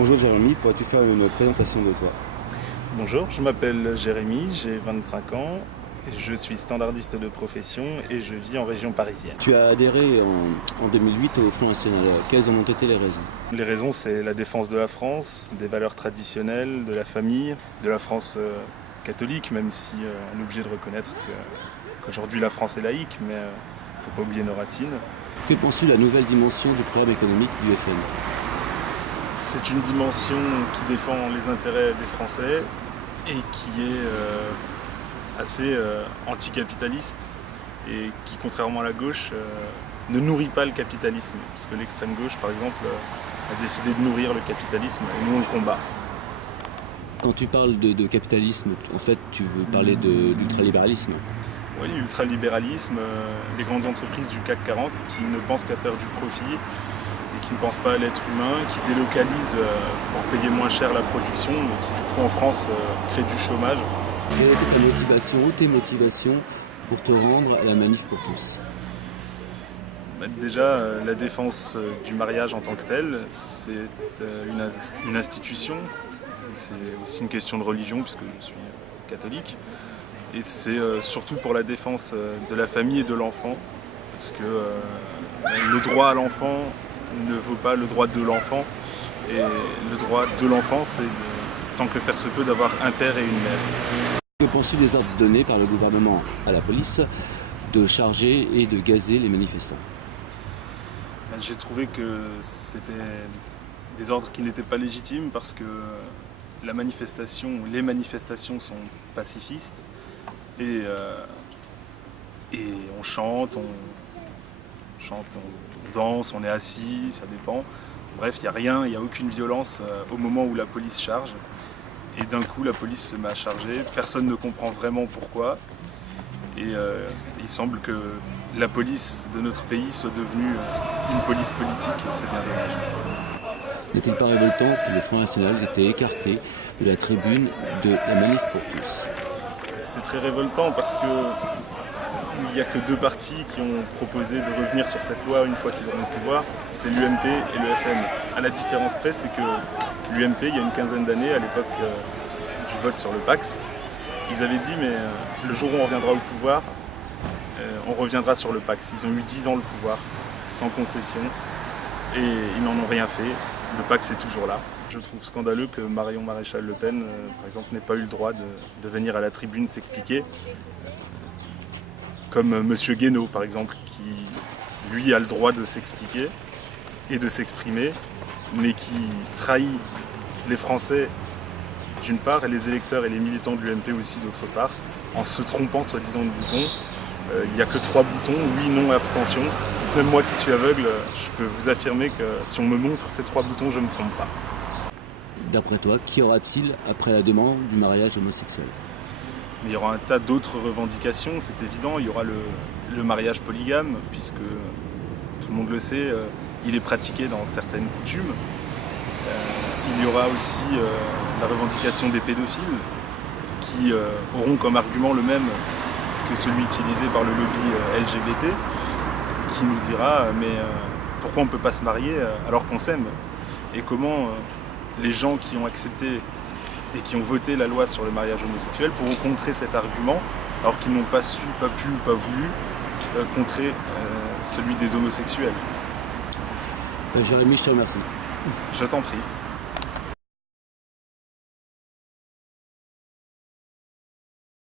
Bonjour Jérémy, pourrais-tu faire une présentation de toi? Bonjour, je m'appelle Jérémy, j'ai 25 ans, je suis standardiste de profession et je vis en région parisienne. Tu as adhéré en 2008 au Front National. Quelles en ont été les raisons? Les raisons, c'est la défense de la France, des valeurs traditionnelles, de la famille, de la France catholique, même si on est obligé de reconnaître qu'aujourd'hui la France est laïque, mais il ne faut pas oublier nos racines. Que penses-tu de la nouvelle dimension du programme économique du FN? C'est une dimension qui défend les intérêts des Français et qui est assez anticapitaliste et qui, contrairement à la gauche, ne nourrit pas le capitalisme. Parce que l'extrême gauche, par exemple, a décidé de nourrir le capitalisme et nous on le combat. Quand tu parles de capitalisme, en fait, tu veux parler d'ultralibéralisme. Oui, l'ultralibéralisme, les grandes entreprises du CAC 40 qui ne pensent qu'à faire du profit et qui ne pensent pas à l'être humain, qui délocalisent pour payer moins cher la production et qui du coup en France créent du chômage. Quelle était ta motivation ou tes motivations pour te rendre à la manif pour tous? Déjà, la défense du mariage en tant que tel, c'est une institution, c'est aussi une question de religion puisque je suis catholique. Et c'est surtout pour la défense de la famille et de l'enfant, parce que le droit à l'enfant ne vaut pas le droit de l'enfant, et le droit de l'enfant, c'est tant que faire se peut d'avoir un père et une mère. Que penses-tu des ordres donnés par le gouvernement à la police de charger et de gazer les manifestants? J'ai trouvé que c'était des ordres qui n'étaient pas légitimes parce que les manifestations sont pacifistes et on chante, on danse, on est assis, ça dépend. Bref, il n'y a rien, il n'y a aucune violence au moment où la police charge. Et d'un coup, la police se met à charger, personne ne comprend vraiment pourquoi. Et il semble que la police de notre pays soit devenue une police politique, et c'est bien dommage. N'est-il pas révoltant que le Front National ait été écarté de la tribune de la manif pour tous? C'est très révoltant parce que il n'y a que deux partis qui ont proposé de revenir sur cette loi une fois qu'ils auront le pouvoir, c'est l'UMP et le FN. À la différence près, c'est que l'UMP, il y a une quinzaine d'années, à l'époque du vote sur le PAX, ils avaient dit mais le jour où on reviendra au pouvoir, on reviendra sur le PAX. Ils ont eu 10 ans le pouvoir, sans concession, et ils n'en ont rien fait. Le PAX est toujours là. Je trouve scandaleux que Marion Maréchal Le Pen, par exemple, n'ait pas eu le droit de venir à la tribune s'expliquer. Comme M. Guénaud, par exemple, qui, lui, a le droit de s'expliquer et de s'exprimer, mais qui trahit les Français d'une part, et les électeurs et les militants de l'UMP aussi d'autre part, en se trompant soi-disant de boutons. Il n'y a que 3 boutons, oui, non, abstention. Même moi qui suis aveugle, je peux vous affirmer que si on me montre ces 3 boutons, je ne me trompe pas. D'après toi, qu'y aura-t-il après la demande du mariage homosexuel? Mais il y aura un tas d'autres revendications, c'est évident. Il y aura le mariage polygame, puisque tout le monde le sait, il est pratiqué dans certaines coutumes. Il y aura aussi la revendication des pédophiles, qui auront comme argument le même que celui utilisé par le lobby LGBT, qui nous dira mais pourquoi on ne peut pas se marier alors qu'on s'aime? Et comment les gens qui ont accepté et qui ont voté la loi sur le mariage homosexuel pourront contrer cet argument alors qu'ils n'ont pas su, pas pu ou pas voulu contrer celui des homosexuels. Jérémy, je te remercie. Je t'en prie.